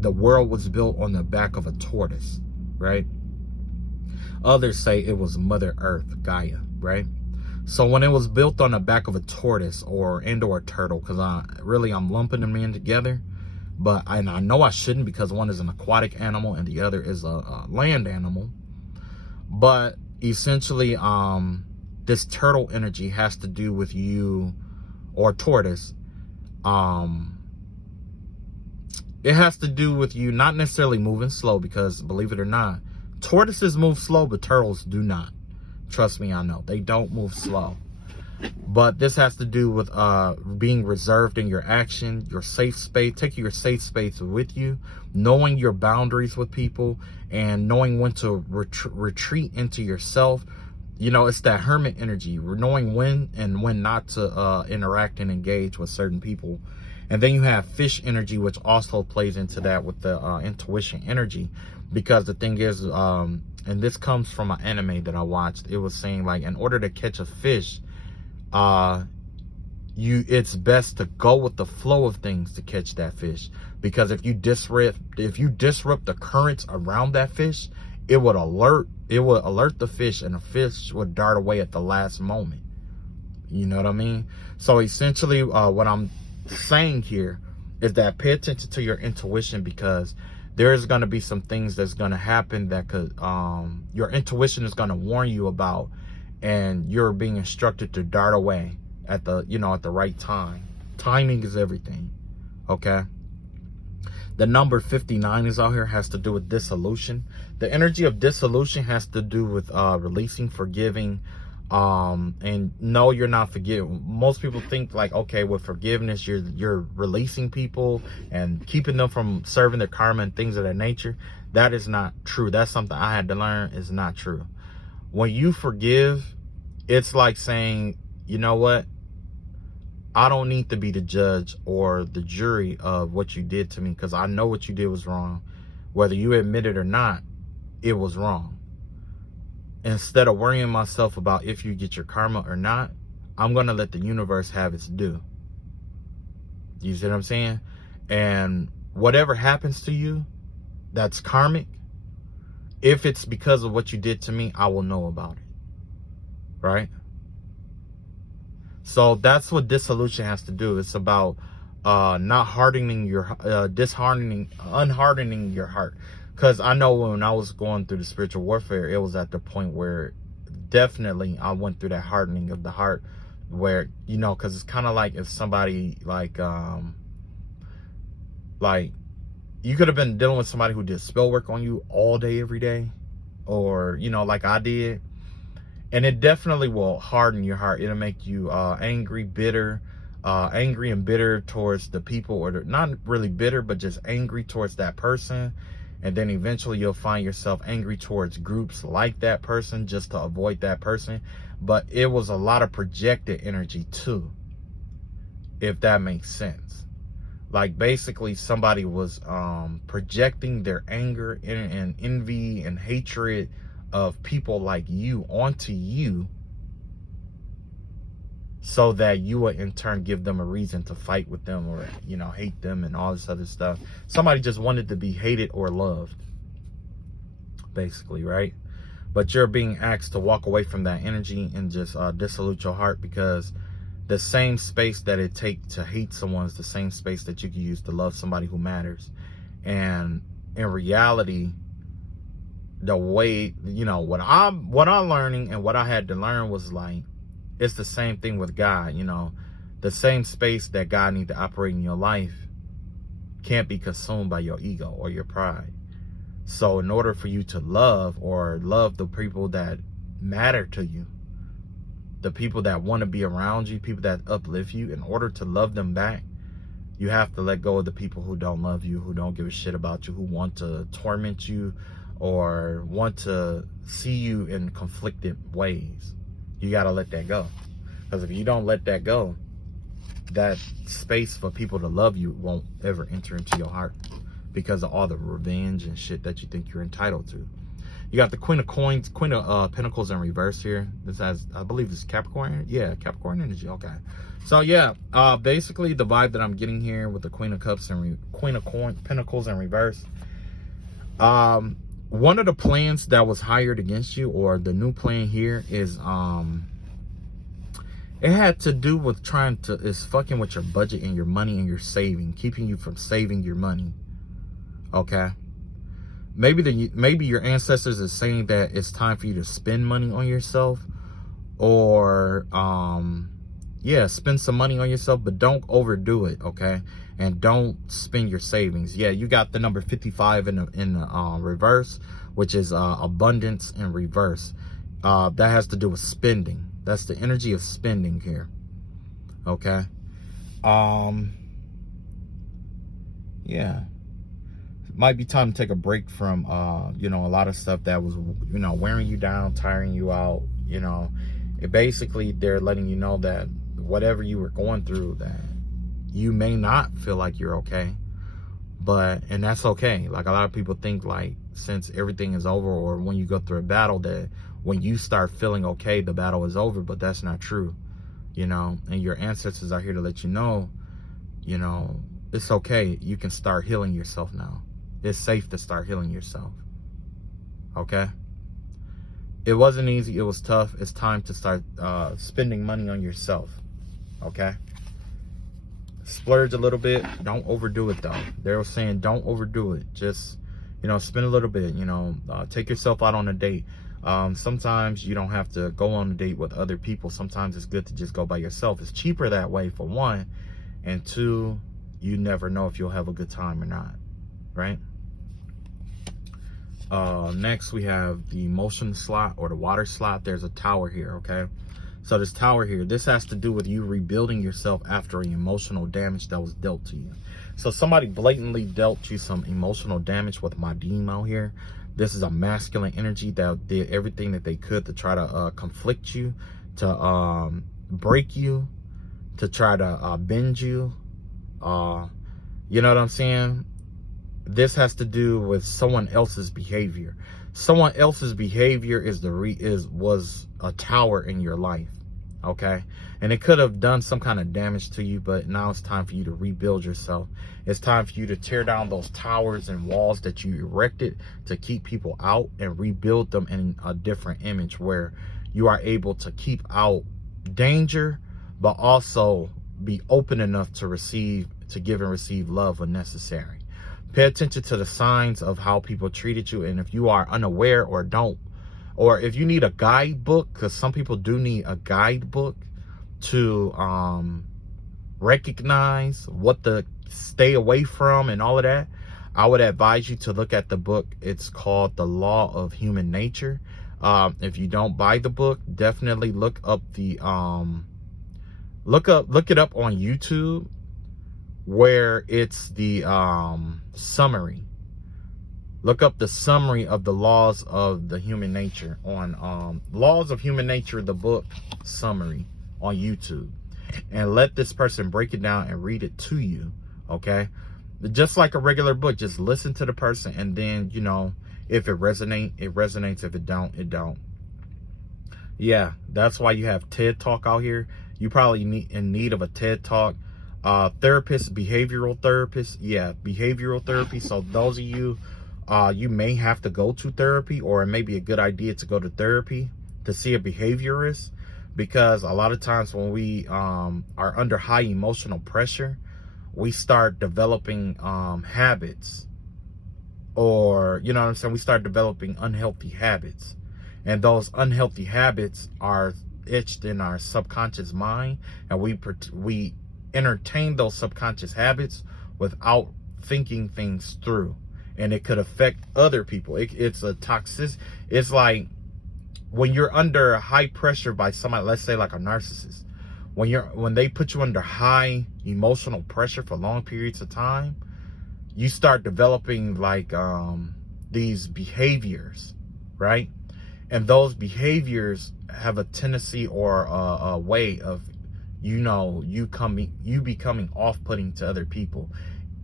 the world was built on the back of a tortoise, right? Others say it was Mother Earth, Gaia, right? So when it was built on the back of a tortoise or a turtle, because I'm lumping them in together, but I know I shouldn't, because one is an aquatic animal and the other is a land animal. But essentially, this turtle energy has to do with you, or tortoise. It has to do with you not necessarily moving slow, because believe it or not, tortoises move slow, but turtles do not. Trust me, I know. They don't move slow. But this has to do with being reserved in your action, your safe space, taking your safe space with you, knowing your boundaries with people, and knowing when to retreat into yourself. You know, it's that hermit energy, knowing when and when not to interact and engage with certain people. And then you have fish energy, which also plays into that with the intuition energy. Because the thing is, and this comes from an anime that I watched, it was saying, like, in order to catch a fish, it's best to go with the flow of things to catch that fish. Because if you disrupt the currents around that fish, it would alert the fish, and the fish would dart away at the last moment. You know what I mean? So essentially, what I'm saying here is that pay attention to your intuition, because there's going to be some things that's going to happen that could your intuition is going to warn you about, and you're being instructed to dart away at the right time. Timing is everything. Okay. The number 59 is out here, has to do with dissolution. The energy of dissolution has to do with releasing, forgiving, and no, you're not forgiving. Most people think like, okay, with forgiveness, you're releasing people and keeping them from serving their karma and things of that nature. That is not true. That's something I had to learn is not true. When you forgive, it's like saying, you know what? I don't need to be the judge or the jury of what you did to me, because I know what you did was wrong. Whether you admit it or not, it was wrong. Instead of worrying myself about if you get your karma or not, I'm going to let the universe have its due. You see what I'm saying? And whatever happens to you that's karmic, if it's because of what you did to me, I will know about it. Right? So that's what dissolution has to do. It's about not hardening your, unhardening your heart. Because I know when I was going through the spiritual warfare, it was at the point where definitely I went through that hardening of the heart, where, you know, because it's kind of like if somebody like you could have been dealing with somebody who did spell work on you all day, every day, or, you know, like I did. And it definitely will harden your heart. It'll make you angry, bitter, angry and bitter towards the people, or not really bitter, but just angry towards that person. And then eventually you'll find yourself angry towards groups like that person just to avoid that person. But it was a lot of projected energy too, if that makes sense. Like basically somebody was projecting their anger and envy and hatred of people like you onto you, so that you would in turn give them a reason to fight with them, or, you know, hate them and all this other stuff. Somebody just wanted to be hated or loved, basically, right? But you're being asked to walk away from that energy and just dissolute your heart, because the same space that it takes to hate someone is the same space that you can use to love somebody who matters. And in reality, the way, you know, what I'm learning and what I had to learn was like, it's the same thing with God. You know, the same space that God needs to operate in your life can't be consumed by your ego or your pride. So in order for you to love the people that matter to you, the people that want to be around you, people that uplift you, in order to love them back, you have to let go of the people who don't love you, who don't give a shit about you, who want to torment you or want to see you in conflicted ways. You got to let that go. Because if you don't let that go, that space for people to love you won't ever enter into your heart, because of all the revenge and shit that you think you're entitled to. You got the Queen of Coins, Queen of Pentacles in reverse here. This has, I believe this is Capricorn. Yeah, Capricorn energy. Okay. So yeah, basically the vibe that I'm getting here with the Queen of Cups and Queen of Pentacles in reverse. One of the plans that was hired against you, or the new plan here, is it had to do with fucking with your budget and your money and your saving, keeping you from saving your money. Okay. Maybe your ancestors is saying that it's time for you to spend money on yourself, or yeah, spend some money on yourself, but don't overdo it, okay? And don't spend your savings. Yeah, you got the number 55 in the reverse, which is abundance in reverse. That has to do with spending. That's the energy of spending here. Okay. Yeah. Might be time to take a break from you know, a lot of stuff that was, you know, wearing you down, tiring you out. You know, it basically, they're letting you know that whatever you were going through, that you may not feel like you're okay, and that's okay. Like, a lot of people think like, since everything is over, or when you go through a battle, that when you start feeling okay, the battle is over, but that's not true. You know, and your ancestors are here to let you know, it's okay. You can start healing yourself now. It's safe to start healing yourself. Okay? It wasn't easy. It was tough. It's time to start spending money on yourself. Okay? Splurge a little bit. Don't overdo it, though. They were saying don't overdo it. Just, spend a little bit. Take yourself out on a date. Sometimes you don't have to go on a date with other people. Sometimes it's good to just go by yourself. It's cheaper that way, for one. And two, you never know if you'll have a good time or not. Right? Next we have the emotion slot, or the water slot. There's a tower here, okay? So this tower here, this has to do with you rebuilding yourself after an emotional damage that was dealt to you. So somebody blatantly dealt you some emotional damage with my Madim out here. This is a masculine energy that did everything that they could to try to conflict you, to break you, to try to bend you. You know what I'm saying? This has to do with someone else's behavior. Someone else's behavior was a tower in your life. okay? And it could have done some kind of damage to you, but now it's time for you to rebuild yourself. It's time for you to tear down those towers and walls that you erected to keep people out and rebuild them in a different image where you are able to keep out danger, but also be open enough to give and receive love when necessary. Pay attention to the signs of how people treated you, and if you are unaware or don't, or if you need a guidebook, because some people do need a guidebook to recognize what to stay away from and all of that, I would advise you to look at the book. It's called The Law of Human Nature. If you don't buy the book, definitely look up the look it up on YouTube, where it's the summary. Look up the summary of the laws of the human nature on Laws of Human Nature, the book summary on YouTube, and let this person break it down and read it to you. Okay, just like a regular book, just listen to the person, and then, you know, if it resonates, it resonates. If it don't, it don't. Yeah, that's why you have TED Talk out here. You probably in need of a TED Talk. Therapists, behavioral therapists. Yeah, behavioral therapy. So those of you, you may have to go to therapy, or it may be a good idea to go to therapy to see a behaviorist, because a lot of times when we are under high emotional pressure, we start developing habits, or, you know what I'm saying, we start developing unhealthy habits, and those unhealthy habits are etched in our subconscious mind, and we entertain those subconscious habits without thinking things through, and it could affect other people. It's a toxic. It's like when you're under high pressure by somebody, let's say like a narcissist, when they put you under high emotional pressure for long periods of time, you start developing like these behaviors, right? And those behaviors have a tendency or a way of, you becoming off-putting to other people.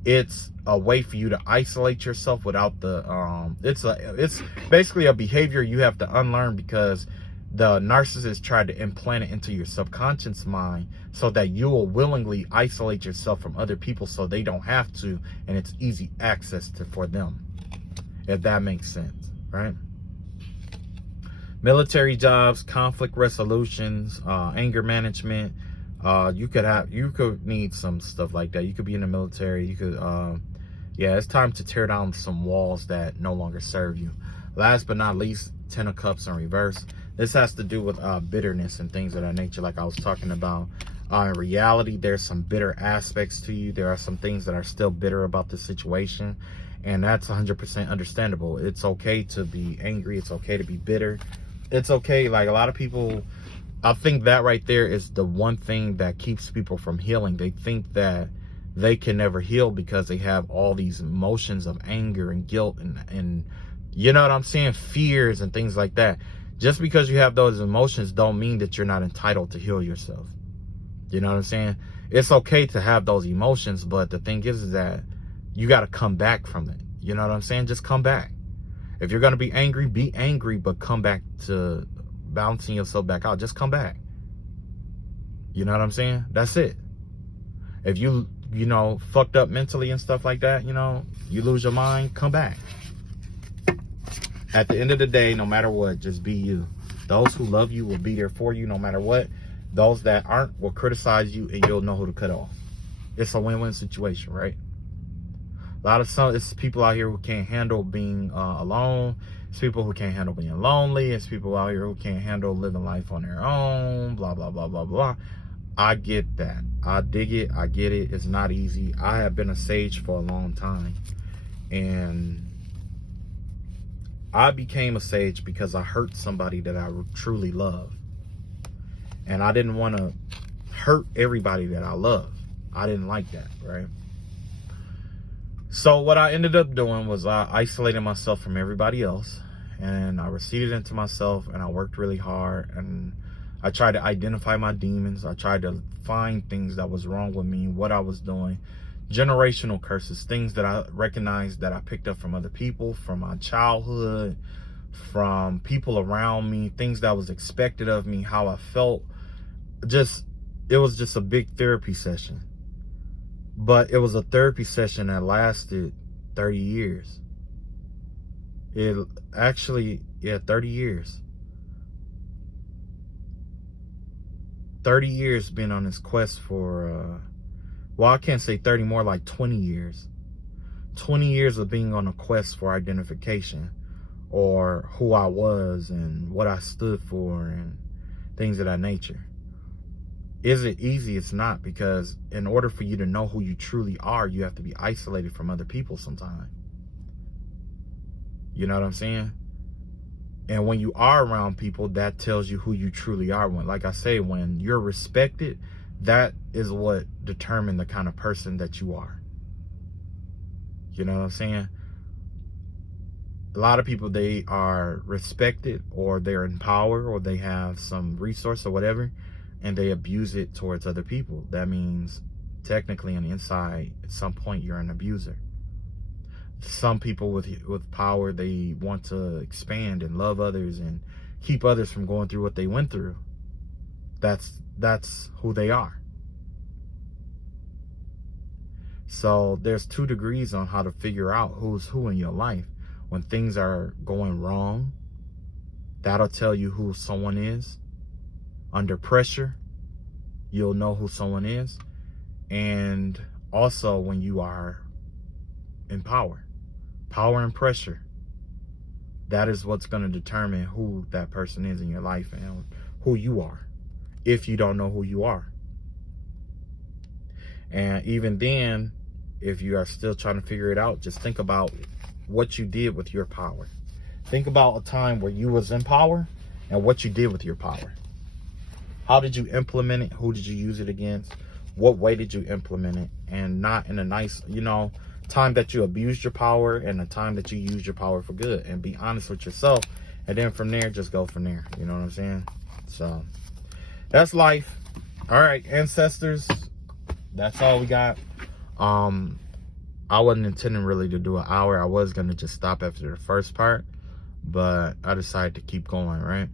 It's a way for you to isolate yourself without the it's basically a behavior you have to unlearn, because the narcissist tried to implant it into your subconscious mind so that you will willingly isolate yourself from other people so they don't have to, and it's easy access for them, if that makes sense, right? Military jobs, conflict resolutions, anger management. You could need some stuff like that. You could be in the military. You could, yeah, it's time to tear down some walls that no longer serve you. Last but not least, 10 of Cups in reverse. This has to do with bitterness and things of that nature, like I was talking about. In reality, there's some bitter aspects to you. There are some things that are still bitter about the situation, and that's 100% understandable. It's okay to be angry. It's okay to be bitter. It's okay. Like, a lot of people, I think that right there is the one thing that keeps people from healing. They think that they can never heal because they have all these emotions of anger and guilt and you know what I'm saying, fears and things like that. Just because you have those emotions don't mean that you're not entitled to heal yourself. You know what I'm saying? It's okay to have those emotions, but the thing is that you got to come back from it. You know what I'm saying? Just come back. If you're going to be angry, but come back to balancing yourself back out. Just come back. You know what I'm saying? That's it. If you fucked up mentally and stuff like that, you lose your mind, come back. At the end of the day, no matter what, just be you. Those who love you will be there for you no matter what. Those that aren't will criticize you, and you'll know who to cut off. It's a win-win situation, right? It's people out here who can't handle being alone. It's people who can't handle being lonely. It's people out here who can't handle living life on their own, blah, blah, blah, blah, blah. I get that. I dig it. I get it. It's not easy. I have been a sage for a long time. And I became a sage because I hurt somebody that I truly love. And I didn't want to hurt everybody that I love. I didn't like that, right? So what I ended up doing was I isolated myself from everybody else, and I receded into myself, and I worked really hard, and I tried to identify my demons. I tried to find things that was wrong with me, what I was doing, generational curses, things that I recognized that I picked up from other people, from my childhood, from people around me, things that was expected of me, how I felt. it was just a big therapy session. But it was a therapy session that lasted 30 years. It actually, yeah, 30 years. 30 years been on this quest for, well, I can't say 30, more like 20 years. 20 years of being on a quest for identification, or who I was and what I stood for and things of that nature. Is it easy? It's not, because in order for you to know who you truly are, you have to be isolated from other people sometimes. You know what I'm saying? And when you are around people, that tells you who you truly are. When, like I say, when you're respected, that is what determines the kind of person that you are. You know what I'm saying? A lot of people, they are respected, or they're in power, or they have some resource or whatever, and they abuse it towards other people. That means technically on the inside, at some point, you're an abuser. Some people with power, they want to expand and love others and keep others from going through what they went through. That's who they are. So there's 2 degrees on how to figure out who's who in your life. When things are going wrong, that'll tell you who someone is. Under pressure, you'll know who someone is. And also when you are in power and pressure, that is what's going to determine who that person is in your life and who you are, if you don't know who you are. And even then, if you are still trying to figure it out, just think about what you did with your power. Think about a time where you was in power and what you did with your power. How did you implement it? Who did you use it against? What way did you implement it? And not in a nice, time that you abused your power, and the time that you used your power for good. And be honest with yourself. And then from there, just go from there. You know what I'm saying? So that's life. All right, ancestors. That's all we got. I wasn't intending really to do an hour. I was going to just stop after the first part, but I decided to keep going, right?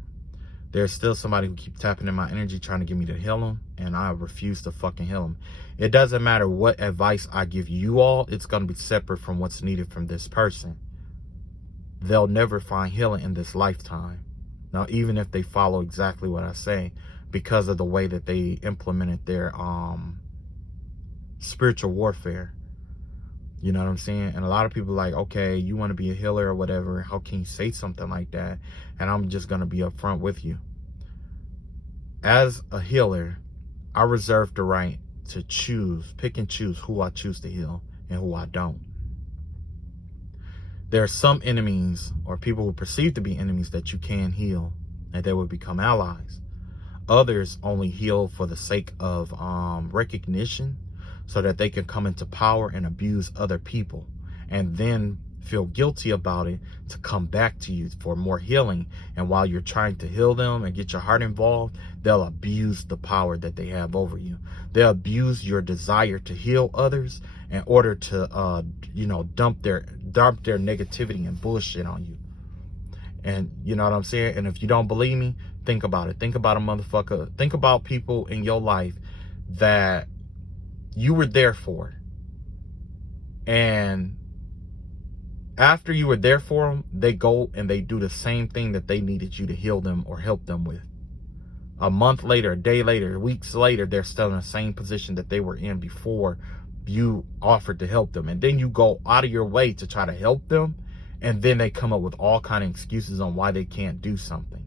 There's still somebody who keep tapping in my energy, trying to get me to heal them, and I refuse to fucking heal them. It doesn't matter what advice I give you all. It's going to be separate from what's needed from this person. They'll never find healing in this lifetime. Now, even if they follow exactly what I say, because of the way that they implemented their spiritual warfare. You know what I'm saying? And a lot of people are like, okay, you want to be a healer or whatever. How can you say something like that? And I'm just going to be upfront with you. As a healer, I reserve the right to pick and choose who I choose to heal and who I don't. There are some enemies, or people who perceive to be enemies, that you can heal and they will become allies. Others only heal for the sake of recognition, so that they can come into power and abuse other people, and then feel guilty about it to come back to you for more healing. And while you're trying to heal them and get your heart involved, they'll abuse the power that they have over you. They'll abuse your desire to heal others in order to, dump their negativity and bullshit on you. And you know what I'm saying? And if you don't believe me, think about it. Think about a motherfucker. Think about people in your life that you were there for, and after you were there for them, they go and they do the same thing that they needed you to heal them or help them with. A month later, a day later, weeks later, they're still in the same position that they were in before you offered to help them. And then you go out of your way to try to help them, and then they come up with all kind of excuses on why they can't do something.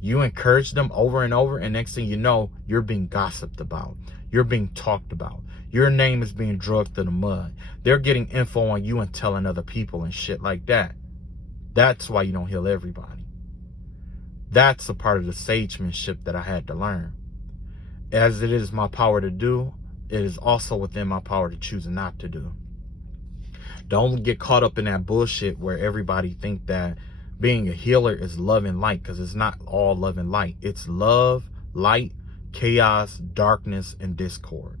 You encourage them over and over, and next thing you know, you're being gossiped about. You're being talked about. Your name is being dragged through the mud. They're getting info on you and telling other people and shit like that. That's why you don't heal everybody. That's a part of the sagemanship that I had to learn. As it is my power to do, it is also within my power to choose not to do. Don't get caught up in that bullshit where everybody think that being a healer is love and light, because it's not all love and light. It's love, light, chaos, darkness, and discord.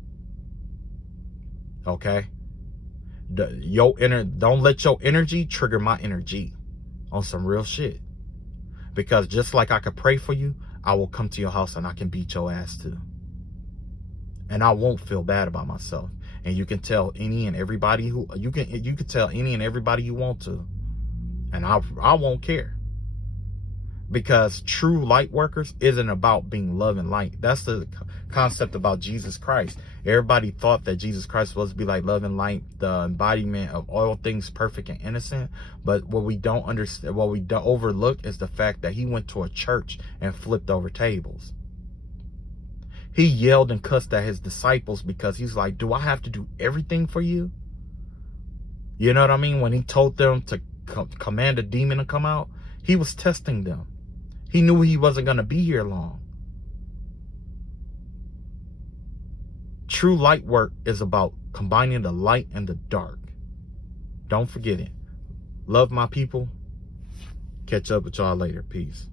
Okay? Don't let your energy trigger my energy on some real shit. Because just like I could pray for you, I will come to your house and I can beat your ass too. And I won't feel bad about myself. And you can tell any and everybody who you can tell any and everybody you want to. And I won't care. Because true light workers isn't about being love and light. That's the concept about Jesus Christ. Everybody thought that Jesus Christ was supposed to be like love and light, the embodiment of all things perfect and innocent. But what we don't understand, what we don't overlook, is the fact that he went to a church and flipped over tables. He yelled and cussed at his disciples because he's like, do I have to do everything for you? You know what I mean? When he told them to command a demon to come out, he was testing them. He knew he wasn't going to be here long. True light work is about combining the light and the dark. Don't forget it. Love my people. Catch up with y'all later. Peace.